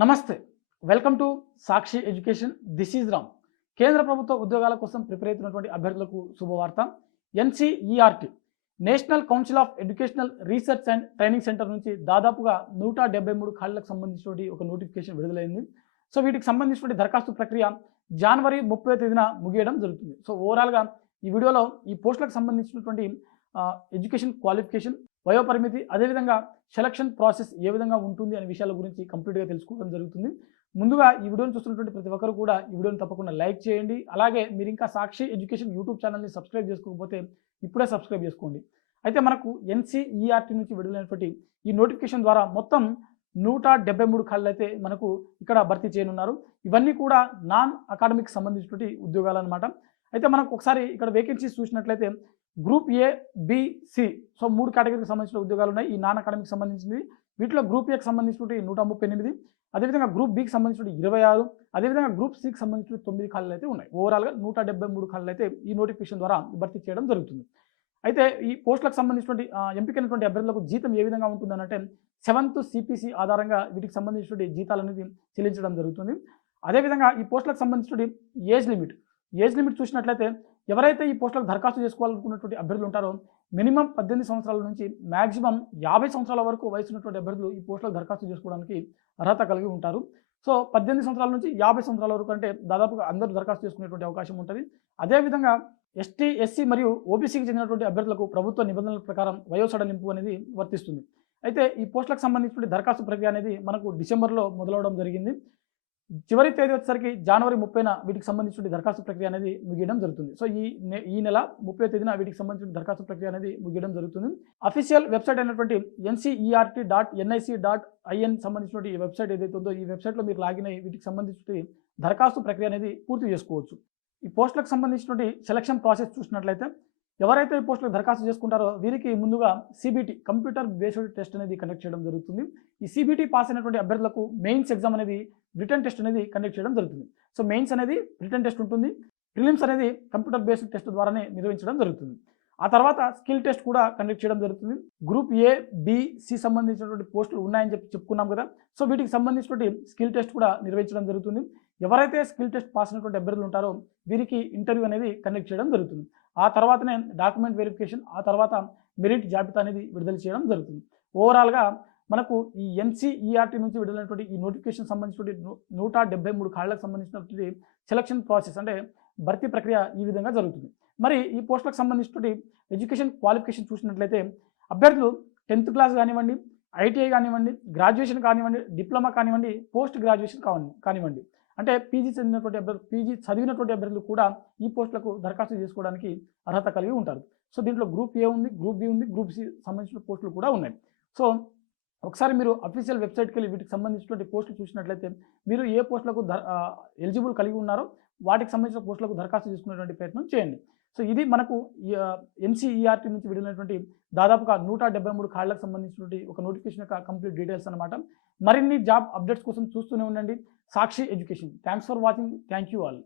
నమస్తే. Welcome to Sakshi education. This is Ram. కేంద్ర ప్రభుత్వ ఉద్యోగాల కోసం ప్రిపేర్ అవుతున్నటువంటి అభ్యర్థులకు శుభవార్త. NCERT national council of educational research and training centre నుంచి దాదాపుగా 173 ఖాళీలకు సంబంధించినటువంటి ఒక నోటిఫికేషన్ విడుదలైంది. సో వీటికి సంబంధించినటువంటి దరఖాస్తు ప్రక్రియ జనవరి 30వ తేదీన ముగియడం జరుగుతుంది. సో ఓవరాల్గా ఈ వీడియోలో ఈ పోస్టులకు సంబంధించినటువంటి ఎడ్యుకేషన్ క్వాలిఫికేషన్, వయోపరిమితి, అదేవిధంగా సెలక్షన్ ప్రాసెస్ ఏ విధంగా ఉంటుంది అనే విషయాల గురించి కంప్లీట్గా తెలుసుకోవడం జరుగుతుంది. ముందుగా ఈ వీడియోని చూస్తున్నటువంటి ప్రతి ఒక్కరు కూడా ఈ వీడియోని తప్పకుండా లైక్ చేయండి. అలాగే మీరు ఇంకా సాక్షి ఎడ్యుకేషన్ యూట్యూబ్ ఛానల్ని సబ్స్క్రైబ్ చేసుకోకపోతే ఇప్పుడే సబ్స్క్రైబ్ చేసుకోండి. అయితే మనకు ఎన్సీఈఆర్టీ నుంచి విడుదలైనటువంటి ఈ నోటిఫికేషన్ ద్వారా మొత్తం 173 ఖాళీలు అయితే మనకు ఇక్కడ భర్తీ చేయనున్నారు. ఇవన్నీ కూడా నాన్ అకాడమిక్ సంబంధించినటువంటి ఉద్యోగాలు అనమాట. అయితే మనకు ఒకసారి ఇక్కడ వేకెన్సీస్ చూసినట్లయితే group A, B, C, so 3 కేటగిరీకి సంబంధించిన ఉద్యోగాలు ఉన్నాయి. ఈ నాన్ అకాడమిక్ సంబంధించింది. వీటిలో గ్రూప్ ఏకి సంబంధించినటువంటి 138, అదేవిధంగా గ్రూప్ బికి సంబంధించిన 26, అదేవిధంగా గ్రూప్ సికి సంబంధించిన 9 ఖాళీలు అయితే ఉన్నాయి. ఓవరాల్గా 173 ఖాళీలు అయితే ఈ నోటిఫికేషన్ ద్వారా భర్తీ చేయడం జరుగుతుంది. అయితే ఈ పోస్టులకు సంబంధించినటువంటి ఎంపికైనటువంటి అభ్యర్థులకు జీతం ఏ విధంగా ఉంటుందనంటే 7th CPC ఆధారంగా వీటికి సంబంధించినటువంటి జీతాలు అనేది చెల్లించడం జరుగుతుంది. అదేవిధంగా ఈ పోస్టులకు సంబంధించినటువంటి ఏజ్ లిమిట్ చూసినట్లయితే ఎవరైతే ఈ పోస్టులకు దరఖాస్తు చేసుకోవాలనుకున్నటువంటి అభ్యర్థులు ఉంటారో మినిమం 18 సంవత్సరాల నుంచి మ్యాక్సిమం 50 సంవత్సరాల వరకు వయసు ఉన్నటువంటి అభ్యర్థులు ఈ పోస్టులకు దరఖాస్తు చేసుకోవడానికి అర్హత కలిగి ఉంటారు. సో 18 సంవత్సరాల నుంచి 50 సంవత్సరాల వరకు అంటే దాదాపుగా అందరూ దరఖాస్తు చేసుకునేటువంటి అవకాశం ఉంటుంది. అదేవిధంగా ఎస్టీ, ఎస్సీ మరియు ఓబీసీకి చెందినటువంటి అభ్యర్థులకు ప్రభుత్వ నిబంధనల ప్రకారం వయో సడలింపు అనేది వర్తిస్తుంది. అయితే ఈ పోస్టులకు సంబంధించినటువంటి దరఖాస్తు ప్రక్రియ అనేది మనకు డిసెంబర్లో మొదలవడం జరిగింది. చివరి తేదీ వచ్చేసరికి జనవరి 30న వీటికి సంబంధించిన దరఖాస్తు ప్రక్రియ అనేది ముగియడం జరుగుతుంది. సో ఈ నెల 30వ తేదీన వీటికి సంబంధించిన దరఖాస్తు ప్రక్రియ అనేది ముగియడం జరుగుతుంది. అఫీషియల్ వెబ్సైట్ అయినటువంటి ncert.nic.in సంబంధించిన ఈ వెబ్సైట్ ఏదైతే ఉందో ఈ వెబ్సైట్లో మీరు లాగిన్ అయ్యి వీటికి సంబంధించిన దరఖాస్తు ప్రక్రియ అనేది పూర్తి చేసుకోవచ్చు. ఈ పోస్టులకు సంబంధించినటువంటి సెలక్షన్ ప్రాసెస్ చూసినట్లయితే ఎవరైతే ఈ పోస్టులకు దరఖాస్తు చేసుకుంటారో వీరికి ముందుగా సిబిటి కంప్యూటర్ బేస్డ్ టెస్ట్ అనేది కండక్ట్ చేయడం జరుగుతుంది. ఈ సిబిటి పాస్ అయినటువంటి అభ్యర్థులకు మెయిన్స్ ఎగ్జామ్ అనేది రిటర్న్ టెస్ట్ అనేది కండక్ట్ చేయడం జరుగుతుంది. సో మెయిన్స్ అనేది రిటర్న్ టెస్ట్ ఉంటుంది. ప్రిలిమ్స్ అనేది కంప్యూటర్ బేస్డ్ టెస్ట్ ద్వారానే నిర్వహించడం జరుగుతుంది. ఆ తర్వాత స్కిల్ టెస్ట్ కూడా కండక్ట్ చేయడం జరుగుతుంది. గ్రూప్ ఏ, బి, సి సంబంధించినటువంటి పోస్టులు ఉన్నాయని చెప్పుకున్నాం కదా. సో వీటికి సంబంధించినటువంటి స్కిల్ టెస్ట్ కూడా నిర్వహించడం జరుగుతుంది. ఎవరైతే స్కిల్ టెస్ట్ పాస్ అయినటువంటి అభ్యర్థులు ఉంటారో వీరికి ఇంటర్వ్యూ అనేది కండక్ట్ చేయడం జరుగుతుంది. ఆ తర్వాతనే డాక్యుమెంట్ వెరిఫికేషన్, ఆ తర్వాత మెరిట్ జాబితా అనేది విడుదల చేయడం జరుగుతుంది. ఓవరాల్గా మనకు ఈ ఎన్సీఈఆర్టీ నుంచి విడుదలైనటువంటి ఈ నోటిఫికేషన్ సంబంధించినటువంటి 173 ఖాళీలకు సంబంధించినటువంటి సెలక్షన్ ప్రాసెస్ అంటే భర్తీ ప్రక్రియ ఈ విధంగా జరుగుతుంది. మరి ఈ పోస్టులకు సంబంధించినటువంటి ఎడ్యుకేషన్ క్వాలిఫికేషన్ చూసినట్లయితే అభ్యర్థులు 10th క్లాస్ కానివ్వండి, ఐటీఐ కానివ్వండి, గ్రాడ్యుయేషన్ కానివ్వండి, డిప్లొమా కానివ్వండి, పోస్ట్ గ్రాడ్యుయేషన్ కానివ్వండి, అంటే పీజీ చదివినటువంటి అభ్యర్థులు కూడా ఈ పోస్టులకు దరఖాస్తు చేసుకోవడానికి అర్హత కలిగి ఉంటారు. సో దీంట్లో గ్రూప్ ఏ ఉంది, గ్రూప్ బి ఉంది, గ్రూప్ సి సంబంధించిన పోస్టులు కూడా ఉన్నాయి. సో ఒకసారి మీరు అఫీషియల్ వెబ్సైట్కి వెళ్ళి వీటికి సంబంధించినటువంటి పోస్టులు చూసినట్లయితే మీరు ఏ పోస్టులకు ఎలిజిబుల్ కలిగి ఉన్నారో వాటికి సంబంధించిన పోస్టులకు దరఖాస్తు చేసుకునేటువంటి ప్రయత్నం చేయండి. సో ఇది మనకు ఎన్సీఈఆర్టీ నుంచి విడుదలైనటువంటి దాదాపుగా 173 ఖాళీలకు సంబంధించినటువంటి ఒక నోటిఫికేషన్ యొక్క కంప్లీట్ డీటెయిల్స్ అనమాట. మరిన్ని జాబ్ అప్డేట్స్ కోసం చూస్తూనే ఉండండి Sakshi education. Thanks for watching. Thank you all.